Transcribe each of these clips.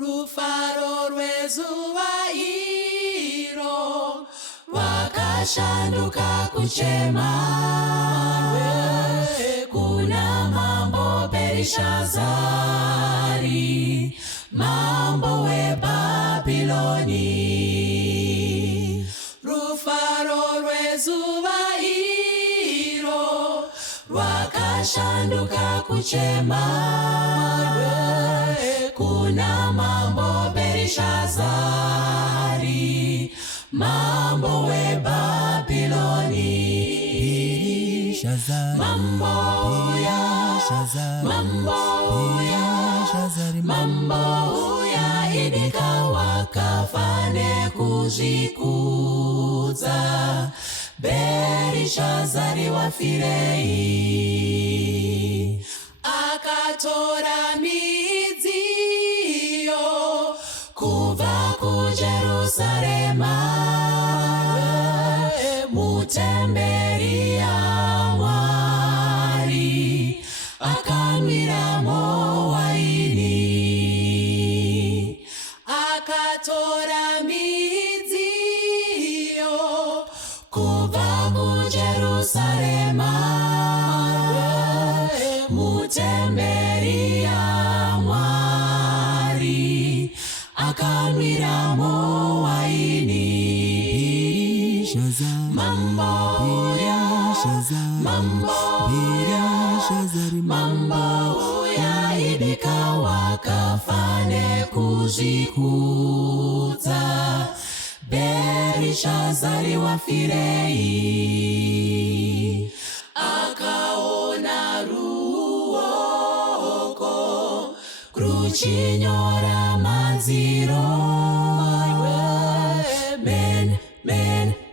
rufaro rwezuva iro vakashanduka kuchema kuna mambo Berishazari, mambo weBabiloni. Rufaro rwezuva iro rwakashanduka kuchema kuna mambo Berishazari, mambo weBabiloni. Mambo ya idika wakafane kuzikuza Berishazari wafirei. Akatora midziyo kuva kuJerusalema mutemberi ya Mwari akanwiramo waini. Akatora midziyo kuva kuJerusalema mutemberi ya Mwari akanwiramo waini. Mambo ya idika wakafane kuzikuza Berishazari wafirei. Akaona ruoko ruchinyora madziro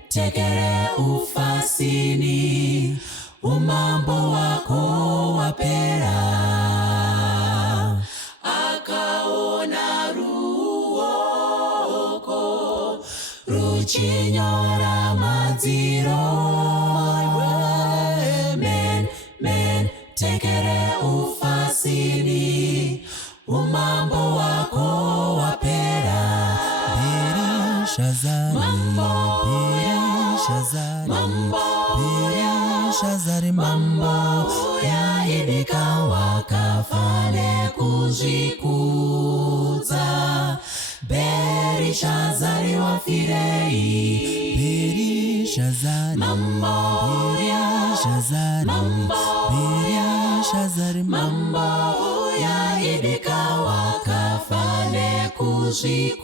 tekere ufasini umambo wako wapera. Akaona ruoko ruchinyora madziro tekere ufasini umambo wako wapera. Mambo ya idika wakafane kuzikuza Berishazari wafirei. Mambo ya idika wakafane kuzikuza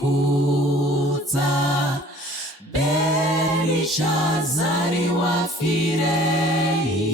Berishazari wafirei.